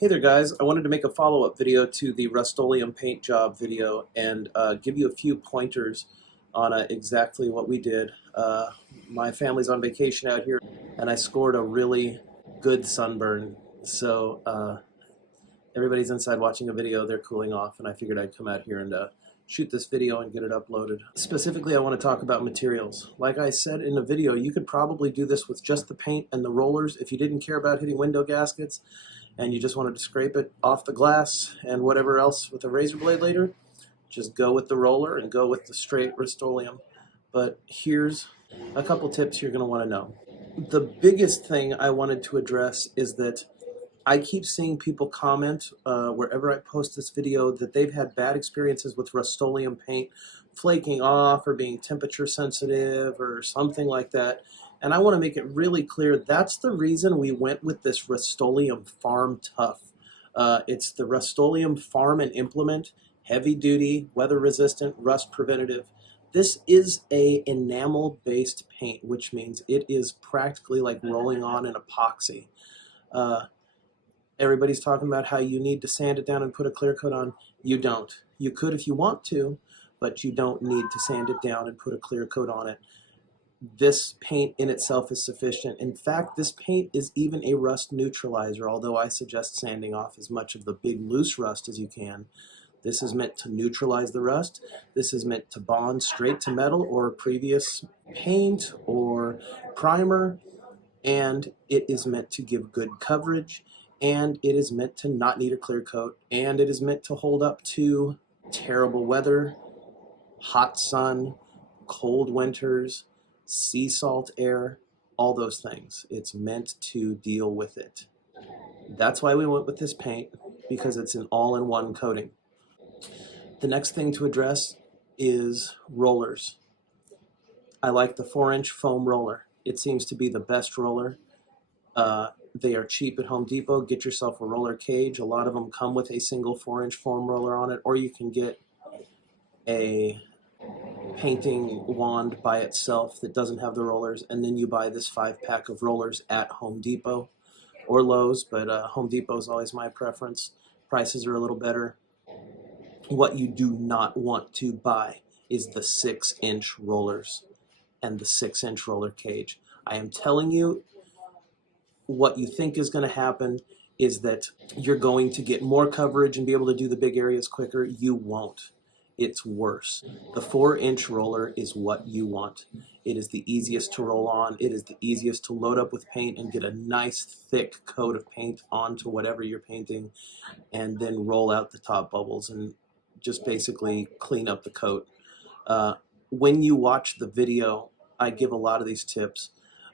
Hey there guys, I wanted to make a follow-up video to the Rustoleum paint job video and give you a few pointers on exactly what we did. My family's on vacation out here and I scored a really good sunburn, so everybody's inside watching a video, they're cooling off, and I figured I'd come out here and shoot this video and get it uploaded. Specifically, I want to talk about materials. Like I said in the video, you could probably do this with just the paint and the rollers if you didn't care about hitting window gaskets and you just wanted to scrape it off the glass and whatever else with a razor blade later. Just go with the roller and go with the straight Rustoleum. But here's a couple tips you're going to want to know. The biggest thing I wanted to address is that I keep seeing people comment wherever I post this video that they've had bad experiences with Rustoleum paint flaking off or being temperature sensitive or something like that. And I want to make it really clear that's the reason we went with this Rustoleum Farm Tough. It's the Rustoleum Farm and Implement, heavy duty, weather resistant, rust preventative. This is a enamel based paint, which means it is practically like rolling on an epoxy. Everybody's talking about how you need to sand it down and put a clear coat on. You don't. You could if you want to, but you don't need to sand it down and put a clear coat on it. This paint in itself is sufficient. In fact, this paint is even a rust neutralizer, although I suggest sanding off as much of the big loose rust as you can. This is meant to neutralize the rust. This is meant to bond straight to metal or previous paint or primer, and it is meant to give good coverage, and it is meant to not need a clear coat, and it is meant to hold up to terrible weather, hot sun, cold winters, sea salt air, all those things. It's meant to deal with it. That's why we went with this paint, because it's an all-in-one coating. The next thing to address is rollers. I like the 4-inch foam roller. It seems to be the best roller. They are cheap at Home Depot. Get yourself a roller cage. A lot of them come with a single 4-inch foam roller on it, or you can get a painting wand by itself that doesn't have the rollers, and then you buy this 5-pack of rollers at Home Depot or Lowe's, but Home Depot is always my preference. Prices are a little better. What you do not want to buy is the 6-inch rollers and the 6-inch roller cage. I am telling you, what you think is going to happen is that you're going to get more coverage and be able to do the big areas quicker. You won't. It's worse. The 4-inch roller is what you want. It is the easiest to roll on. It is the easiest to load up with paint and get a nice thick coat of paint onto whatever you're painting, and then roll out the top bubbles and just basically clean up the coat. When you watch the video, I give a lot of these tips,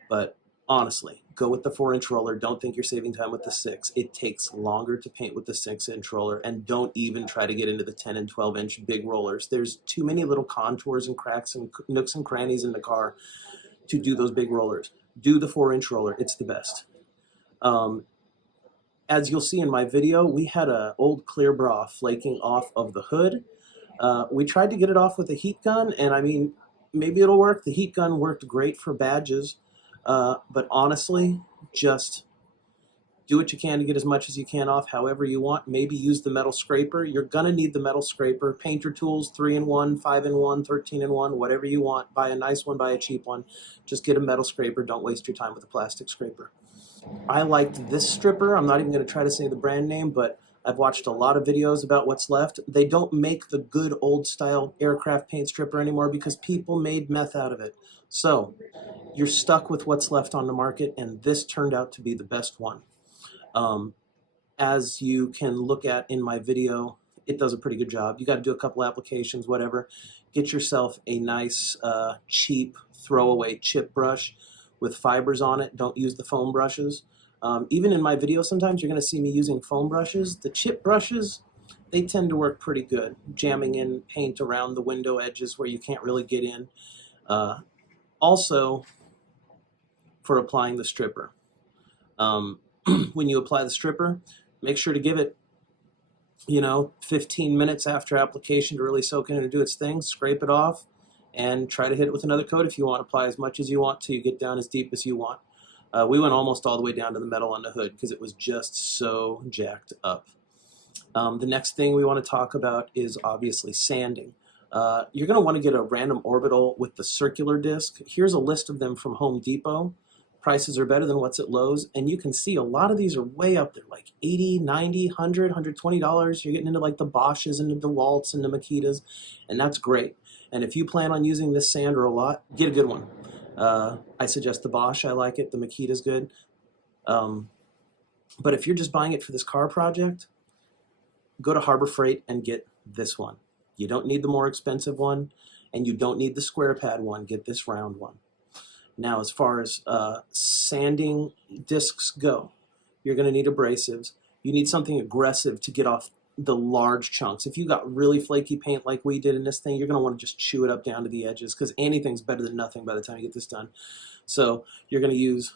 but honestly, go with the 4-inch roller. Don't think you're saving time with the 6. It takes longer to paint with the 6-inch roller, and don't even try to get into the 10 and 12-inch big rollers. There's too many little contours and cracks and nooks and crannies in the car to do those big rollers. Do the 4-inch roller. It's the best. As you'll see in my video, we had an old clear bra flaking off of the hood. We tried to get it off with a heat gun, and I mean, maybe it'll work. The heat gun worked great for badges. But honestly, just do what you can to get as much as you can off however you want. Maybe use the metal scraper. You're going to need the metal scraper. Painter tools, 3-in-1, 5-in-1, 13-in-1, whatever you want. Buy a nice one, buy a cheap one. Just get a metal scraper. Don't waste your time with a plastic scraper. I liked this stripper. I'm not even going to try to say the brand name, but I've watched a lot of videos about what's left. They don't make the good old style aircraft paint stripper anymore because people made meth out of it. So you're stuck with what's left on the market, and this turned out to be the best one. As you can look at in my video, it does a pretty good job. You got to do a couple applications, whatever. Get yourself a nice, cheap throwaway chip brush with fibers on it. Don't use the foam brushes. Even in my video, sometimes you're going to see me using foam brushes. The chip brushes, they tend to work pretty good, jamming in paint around the window edges where you can't really get in. Also, for applying the stripper. When you apply the stripper, make sure to give it, 15 minutes after application to really soak in and do its thing. Scrape it off and try to hit it with another coat if you want. Apply as much as you want till you get down as deep as you want. We went almost all the way down to the metal on the hood because it was just so jacked up. The next thing we want to talk about is obviously sanding. You're going to want to get a random orbital with the circular disc. Here's a list of them from Home Depot. Prices are better than what's at Lowe's, and you can see a lot of these are way up there, like $80, $90, $100, $120. You're getting into like the Bosches and the DeWalts and the Makitas, and that's great. And if you plan on using this sander a lot, get a good one. I suggest the Bosch. I like it. The Makita's good. But if you're just buying it for this car project, go to Harbor Freight and get this one. You don't need the more expensive one, and you don't need the square pad one. Get this round one. Now, as far as sanding discs go, you're going to need abrasives. You need something aggressive to get off the large chunks. If you got really flaky paint like we did in this thing, you're going to want to just chew it up down to the edges because anything's better than nothing by the time you get this done. So you're going to use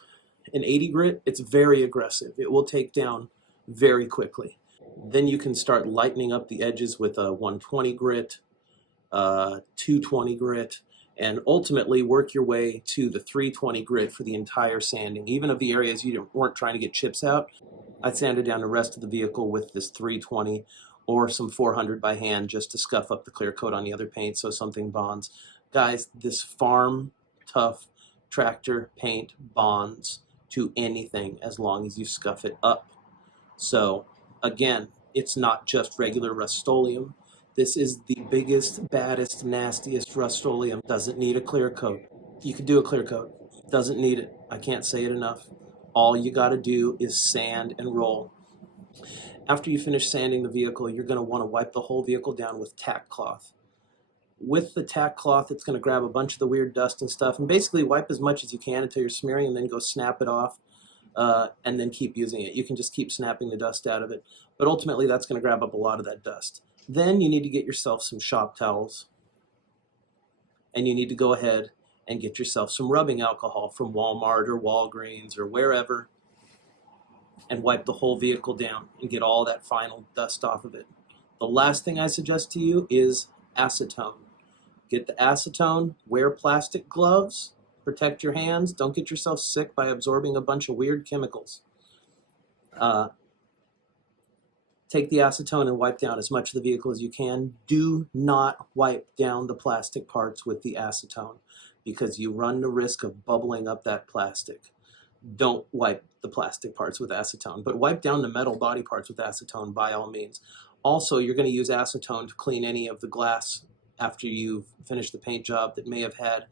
an 80 grit. It's very aggressive. It will take down very quickly. Then you can start lightening up the edges with a 120 grit, 220 grit, and ultimately work your way to the 320 grit for the entire sanding. Even of the areas you weren't trying to get chips out, I sanded down the rest of the vehicle with this 320 or some 400 by hand just to scuff up the clear coat on the other paint so something bonds. Guys, this Farm Tough tractor paint bonds to anything as long as you scuff it up. So again, it's not just regular Rustoleum. This is the biggest, baddest, nastiest Rustoleum. Doesn't need a clear coat. You could do a clear coat. Doesn't need it. I can't say it enough. All you got to do is sand and roll. After you finish sanding the vehicle, you're going to want to wipe the whole vehicle down with tack cloth. With the tack cloth, it's going to grab a bunch of the weird dust and stuff, and basically wipe as much as you can until you're smearing, and then go snap it off. And then keep using it. You can just keep snapping the dust out of it. But ultimately, that's going to grab up a lot of that dust. Then you need to get yourself some shop towels. And you need to go ahead and get yourself some rubbing alcohol from Walmart or Walgreens or wherever. And wipe the whole vehicle down and get all that final dust off of it. The last thing I suggest to you is acetone. Get the acetone, wear plastic gloves. Protect your hands. Don't get yourself sick by absorbing a bunch of weird chemicals. Take the acetone and wipe down as much of the vehicle as you can. Do not wipe down the plastic parts with the acetone because you run the risk of bubbling up that plastic. Don't wipe the plastic parts with acetone, but wipe down the metal body parts with acetone by all means. Also, you're going to use acetone to clean any of the glass after you've finished the paint job that may have had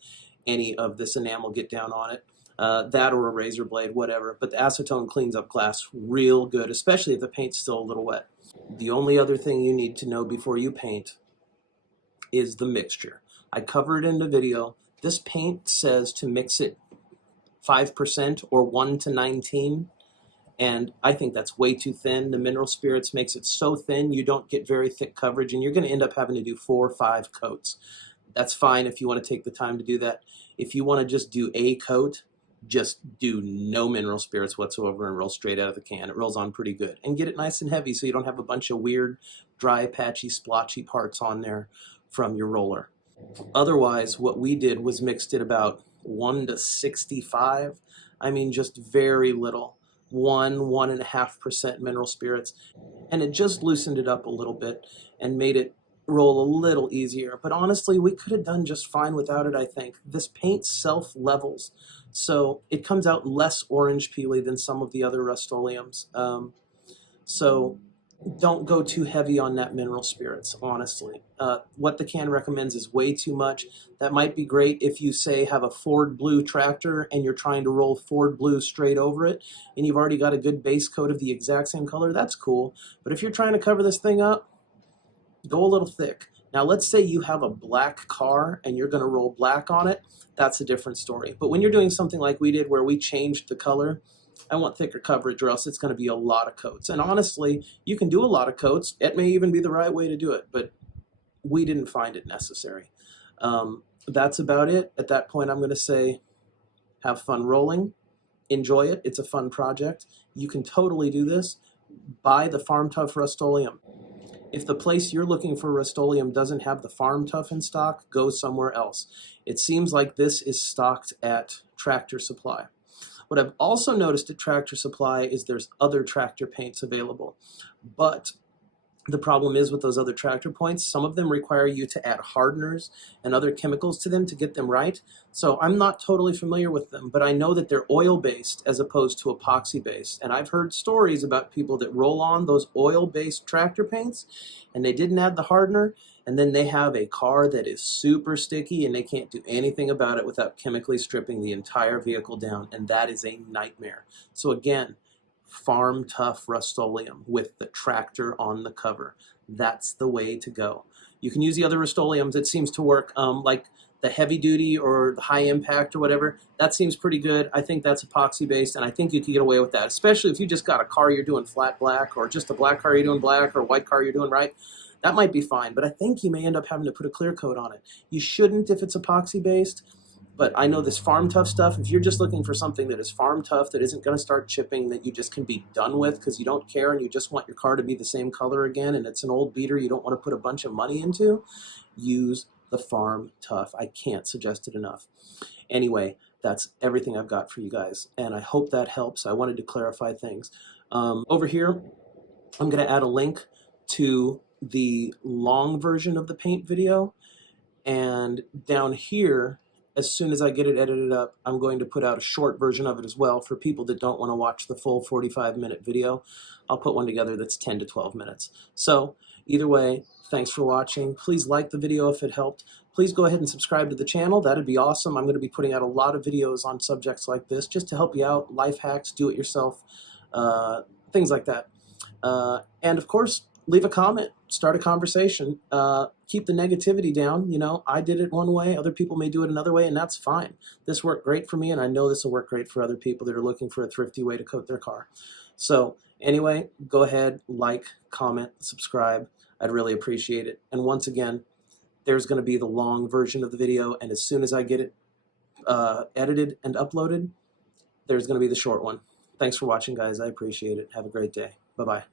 any of this enamel get down on it. That or a razor blade, whatever. But the acetone cleans up glass real good, especially if the paint's still a little wet. The only other thing you need to know before you paint is the mixture. I covered in the video. This paint says to mix it 5% or 1 to 19. And I think that's way too thin. The mineral spirits makes it so thin you don't get very thick coverage, and you're going to end up having to do 4 or 5 coats. That's fine if you want to take the time to do that. If you want to just do a coat, just do no mineral spirits whatsoever and roll straight out of the can. It rolls on pretty good. And get it nice and heavy so you don't have a bunch of weird, dry, patchy, splotchy parts on there from your roller. Otherwise, what we did was mixed it about 1 to 65. I mean, just very little. 1.5% mineral spirits. And it just loosened it up a little bit and made it roll a little easier. But honestly, we could have done just fine without it, I think. This paint self-levels, so it comes out less orange peely than some of the other Rustoleums. So don't go too heavy on that mineral spirits, honestly. What the can recommends is way too much. That might be great if you, say, have a Ford Blue tractor and you're trying to roll Ford Blue straight over it, and you've already got a good base coat of the exact same color. That's cool. But if you're trying to cover this thing up, go a little thick. Now, let's say you have a black car and you're going to roll black on it. That's a different story. But when you're doing something like we did where we changed the color, I want thicker coverage or else it's going to be a lot of coats. And honestly, you can do a lot of coats. It may even be the right way to do it, but we didn't find it necessary. That's about it. At that point, I'm going to say have fun rolling. Enjoy it. It's a fun project. You can totally do this. Buy the Farm Tough Rustoleum. If the place you're looking for Rustoleum doesn't have the Farm Tough in stock, go somewhere else. It seems like this is stocked at Tractor Supply. What I've also noticed at Tractor Supply is there's other tractor paints available, but the problem is with those other tractor points, some of them require you to add hardeners and other chemicals to them to get them right. So I'm not totally familiar with them, but I know that they're oil-based as opposed to epoxy-based. And I've heard stories about people that roll on those oil-based tractor paints and they didn't add the hardener, and then they have a car that is super sticky and they can't do anything about it without chemically stripping the entire vehicle down, and that is a nightmare. So again, Farm Tough Rustoleum with the tractor on the cover. That's the way to go. You can use the other Rustoleums. It seems to work, like the heavy duty or the high impact or whatever. That seems pretty good. I think that's epoxy based, and I think you can get away with that, especially if you just got a car you're doing flat black, or just a black car you're doing black, or a white car you're doing right. That might be fine, but I think you may end up having to put a clear coat on it. You shouldn't if it's epoxy based. But I know this Farm Tough stuff, if you're just looking for something that is Farm Tough, that isn't going to start chipping, that you just can be done with because you don't care and you just want your car to be the same color again, and it's an old beater you don't want to put a bunch of money into, use the Farm Tough. I can't suggest it enough. Anyway, that's everything I've got for you guys, and I hope that helps. I wanted to clarify things. Over here, I'm going to add a link to the long version of the paint video, and down here, as soon as I get it edited up, I'm going to put out a short version of it as well for people that don't want to watch the full 45-minute video. I'll put one together that's 10 to 12 minutes. So either way, thanks for watching. Please like the video if it helped. Please go ahead and subscribe to the channel. That'd be awesome. I'm going to be putting out a lot of videos on subjects like this just to help you out, life hacks, do-it-yourself, things like that. And of course, leave a comment, start a conversation, keep the negativity down. You know, I did it one way, other people may do it another way, and that's fine. This worked great for me, and I know this will work great for other people that are looking for a thrifty way to coat their car. So anyway, go ahead, like, comment, subscribe. I'd really appreciate it. And once again, there's going to be the long version of the video, and as soon as I get it edited and uploaded, there's going to be the short one. Thanks for watching, guys. I appreciate it. Have a great day. Bye-bye.